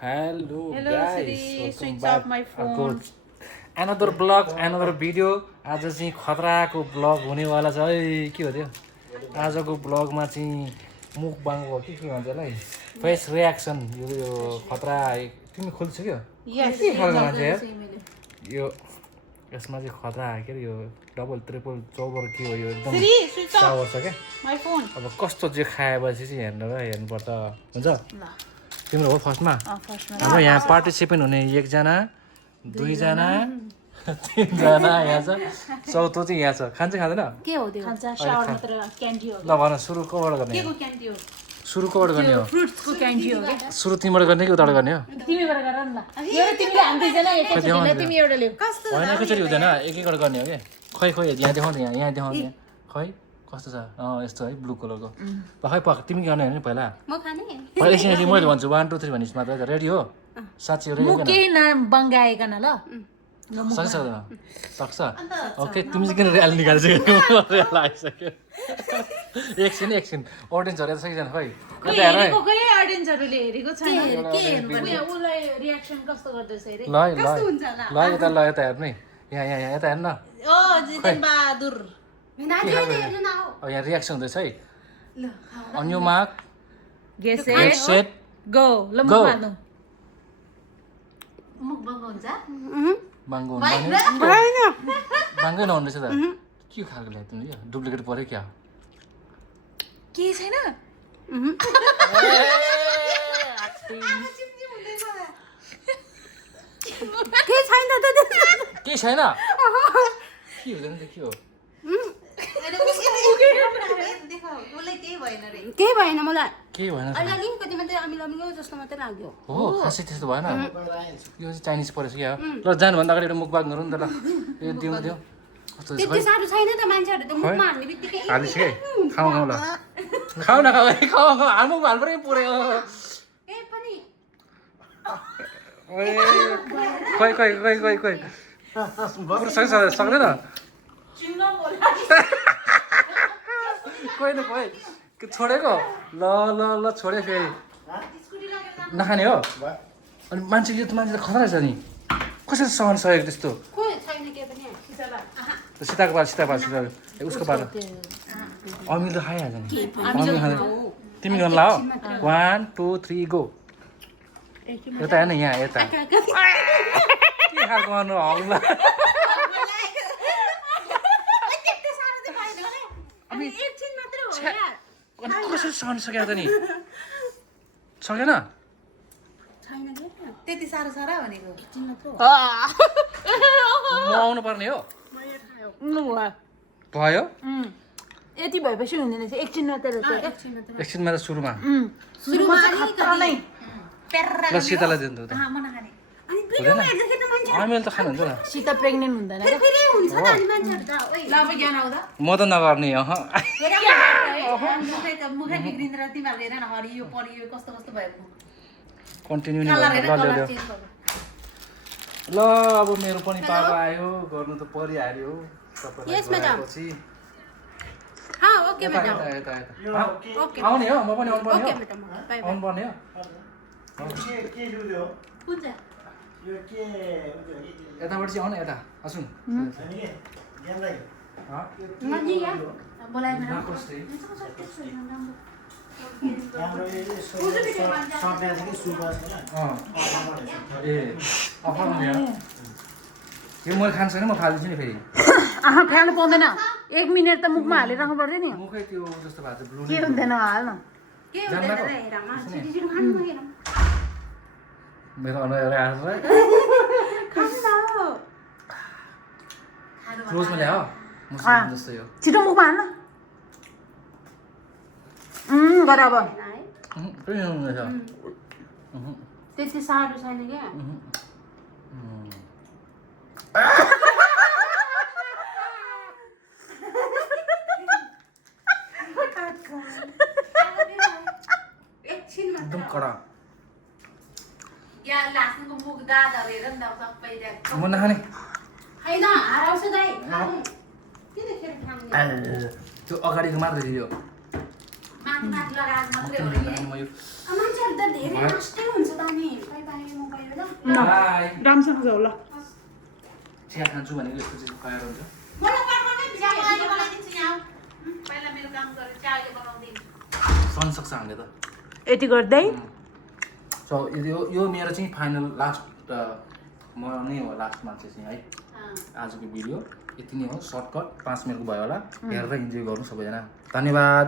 Hello Hello, guys, Siri. welcome Switch back off my phone. to another vlog, another video. आज चाहिँ खतराको blog हुनेवाला छ है। के हो त्यो आजको ब्लगमा चाहिँ मुखबाङ हो के भन्छ यसलाई फेस रियाक्सन यो खतरा तिमी खोल्छौ के Yes. के खालको मान्छे यार यो यसमा चाहिँ खतरा के अरे यो डबल ट्रिपल चौबर के हो यो एकदम Siri, switch off सावर छ क्या my phone. अब कस्तो चाहिँ खाएपछि चाहिँ हेर्नुपर्छ हुन्छ ल तिम्रो हो फर्स्टमा फर्स्टमा अब यहाँ पार्टिसिपेन्ट हुने एकजना दुईजना तिनजना यहाँ छ चौथो चाहिँ यहाँ छ खान्छ खाँदैन के हो त्यो खान्छ शावर मात्र क्यान्डी हो ल भन सुरु कोबाट गर्ने के को क्यान्डी हो सुरु कोबाट गर्ने हो फ्रुट्सको क्यान्डी हो के सुरु तिमीबाट गर्ने कि उताबाट गर्ने हो तिमीबाट गर न एउटा तिमीले हामी दुईजना एकैचोटि ल तिमी एउटा ल्याऊ कस्तो होइन एकैचोटि हुँदैन एक एकवटा गर्ने हो कि खै खै यहाँ देखाउँदै यहाँ देखाउँदै खै कस्तो छ यस्तो है ब्लू कलरको खै पक तिमी गर्ने होइन नि पहिला म खाने पहिला एकछिन मैले भन्छु 1 2 3 भनेपछि मात्र रेडी हो साँच्ची रेडी म केही नाम बङ्गाएकन ल सक्छ सक्दैन सक्छ ओके तिमी चाहिँ किन ऱ्याली निकालिसक्यो ऱ्याल आइसक्यो एकछिन अडियन्सहरू यता सकिँदैन खै यता हेर है कोही अडियन्सहरुले हेरेको छैन के हेर्नुपर्ने उलाई रियाक्सन कस्तो गर्दैछ हेरे ल यता हेर्नु है यहाँ यता हेर्न ओ जितेन बहादुर अब यहाँ रियाक्सन हुँदैछ है अन यो मार्क गेस गेट सेट गो ल Go. मुख मार्नु मुख बङ्ग हुन्छ बाङ्गो बाङ्गै नहुँदैछ त के खालको ल्यायो तिमीले यो डुप्लिकेट पऱ्यो क्या के छैन के छैन त केही छैन के हुँदैन त के हो केही भएन मलाई केही भएन अलिअलि कति मात्रै अमिलो जस्तो मात्रै लाग्यो हो खासै त्यस्तो भएन यो चाहिँ चाइनिज परेछ क्या ल जानुभन्दा अगाडि एउटा मुखबाङ गरौँ न त ल यो दिउँ कस्तो छ त्यति साह्रो छैन त मान्छेहरू त मुखमा हाल्ने बित्तिकै हालिसके खाऊ ल खाऊ न हाल्नु हाल्नु पऱ्यो पुऱ्यो केही पनि खोइ पुरो सक्दैन खोइ छोडेको ल छोडे फेरि नखाने हो अनि मान्छे यो त मान्छे त खतरा छ नि कसरी सहन सकेको त्यस्तो खोइ छैन के पनि सीताको पाल उसको पाल अमिल त खाइहाल्छ नि अमिल खाँदैन तिमी गर्नु ला हो 1 2 3 गो यता हेर्न यहाँ यता के खालको गर्नु हौला एकछिन मात्रै हो यार अनि कसरी सहन सकेको त नि सकेन छैन के त्यति साह्रो सारा भनेको एकछिन मात्रै हो म आउनु पर्ने हो भयो यति भएपछि हुँदैन रहेछ एकछिन मात्रै रहेछ एकछिन मात्रै एकछिनमा त सुरुमा सुरुमा चाहिँ खतरा नै ल सीतालाई दिनु त म नखाने अनि भिडियोमा हेर्दाखेरि त मान्छे अमिल त खानुहुन्छ त सीता प्रेग्नेन्ट हुँदैन फेरि फेरि हुन्छ त अनि मान्छेहरू त ओइ ल अब ज्ञान आउँदा म त नगर्ने मुखै बिग्रिन्छ र तिमीहरूले हेर न हरियो परियो कस्तो कस्तो भएको कन्टिन्यू नि कलर हेर गर्नु कलर ल चेन्ज गर्नु ल अब मेरो पनि पालो आयो गर्नु त परिहाल्यो Yes, madam. पछि हाँ ओके मैडम यता ओके आउने हो म पनि आउनु पर्ने ओके हो मैडम बाई आउनु पर्ने हो के लुल्यो कुन चाहिँ यो के यताबाट चाहिँ आउनु यता असुन अनि के ज्ञानलाई नजी या बोलाएन राम्रो सर्ट्या छ कि सुगा छ ए अफरमा ल्याएर यो मैले खानु छैन म फालिदिन्छु नि फेरि आहा खानु पाउँदैन 1 मिनेट त मुखमा हालेर राख्नु पर्दैन नि मुखै त्यो जस्तो भएको छ ब्लु के हुँदैन हाल न के हुँदैन र हेरमा छिटो छिटो खानु म हेरम मेरो अनुहार आएर खानु न क्लोजमा ल्याओ मुस्लिम जस्तो यो छिटो मुखमा हाल्न गर अब फेरि हुँदैछ त्यति साह्रो छैन क्या एकछिन एकदम कडा या लास्टको मुख दाँतहरू हेर नि त सबै म नखाने हैन हराउँछ दाइ किन खेर खानु त्यो अगाडिको मात्रै दियो माथि माथि लगाएर मात्रै हो कि म यो मान्छेहरू त धेरै नष्टै हुन्छ त नि बाई राम्रोसँग जाऊ ल चिया खान्छु भनेको यस्तो चाहिँ खुवाएर हुन्छ मलाई काट्नु नै चिया अहिले बनाइदिन्छु यहाँ पहिला मेरो काम गरेर चिया अहिले बनाउँदिन्छु सहन सक्छ हामीले त यति गर्दै सो यो मेरो चाहिँ फाइनल लास्ट म नै हो लास्ट मान्छे चाहिँ है आजको भिडियो यति नै हो सर्टकट 5 मिनटको भयो होला हेरेर इन्जोय गर्नु सबैजना धन्यवाद